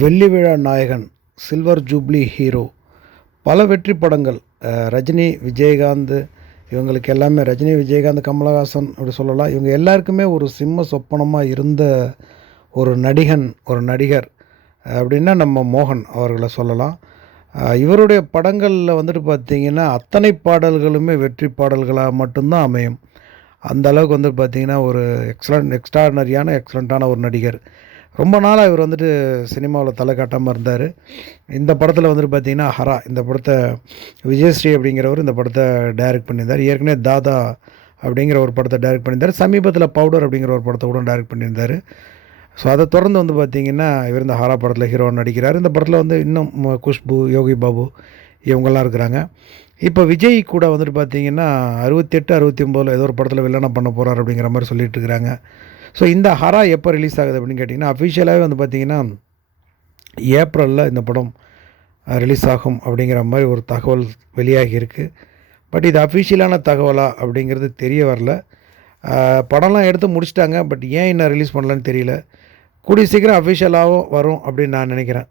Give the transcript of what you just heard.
வெள்ளி விழா நாயகன், சில்வர் ஜூப்ளி ஹீரோ, பல வெற்றி படங்கள். ரஜினி, விஜயகாந்த் இவங்களுக்கு எல்லாமே ரஜினி, விஜயகாந்த், கமலஹாசன் அப்படி சொல்லலாம். இவங்க எல்லாருக்குமே ஒரு சிம்ம சொப்பனமாக இருந்த ஒரு நடிகன், ஒரு நடிகர் அப்படின்னா நம்ம மோகன் அவர்களை சொல்லலாம். இவருடைய படங்களில் வந்துட்டு பார்த்திங்கன்னா அத்தனை பாடல்களுமே வெற்றி பாடல்களாக மட்டும்தான் அமையும். அந்த அளவுக்கு வந்துட்டு பார்த்திங்கன்னா ஒரு எக்ஸலண்ட்டான ஒரு நடிகர். ரொம்ப நாளாக இவர் வந்துட்டு சினிமாவில் தலை காட்டாமல் இருந்தார். இந்த படத்தில் வந்துட்டு பார்த்திங்கன்னா ஹரா, இந்த படத்தை விஜயஸ்ரீ அப்படிங்கிறவர் இந்த படத்தை டைரக்ட் பண்ணியிருந்தார். ஏற்கனவே தாதா அப்படிங்கிற ஒரு படத்தை டைரக்ட் பண்ணியிருந்தார். சமீபத்தில் பவுடர் அப்படிங்கிற ஒரு படத்தை கூட டைரக்ட் பண்ணியிருந்தார். ஸோ அதை தொடர்ந்து வந்து பார்த்திங்கன்னா இவர் இந்த ஹரா படத்தில் ஹீரோ நடிக்கிறார். இந்த படத்தில் வந்து இன்னும் குஷ்பு, யோகி பாபு இவங்கெல்லாம் இருக்கிறாங்க. இப்போ விஜய் கூட வந்துட்டு பார்த்திங்கன்னா 68, 69 ஏதோ ஒரு படத்தில் வில்லனா பண்ண போகிறார் அப்படிங்கிற மாதிரி சொல்லிட்டு இருக்கிறாங்க. ஸோ இந்த ஹரா எப்போ ரிலீஸ் ஆகுது அப்படின்னு கேட்டிங்கன்னா அஃபிஷியலாகவே வந்து பார்த்திங்கன்னா ஏப்ரலில் இந்த படம் ரிலீஸ் ஆகும் அப்படிங்கிற மாதிரி ஒரு தகவல் வெளியாகி இருக்குது. பட் இது அஃபிஷியலான தகவலா அப்படிங்கிறது தெரிய வரல. படம்லாம் எடுத்து முடிச்சிட்டாங்க. பட் ஏன் இன்னும் ரிலீஸ் பண்ணலன்னு தெரியல. கூடிய சீக்கிரம் அஃபிஷியலாகவும் வரும் அப்படின்னு நான் நினைக்கிறேன்.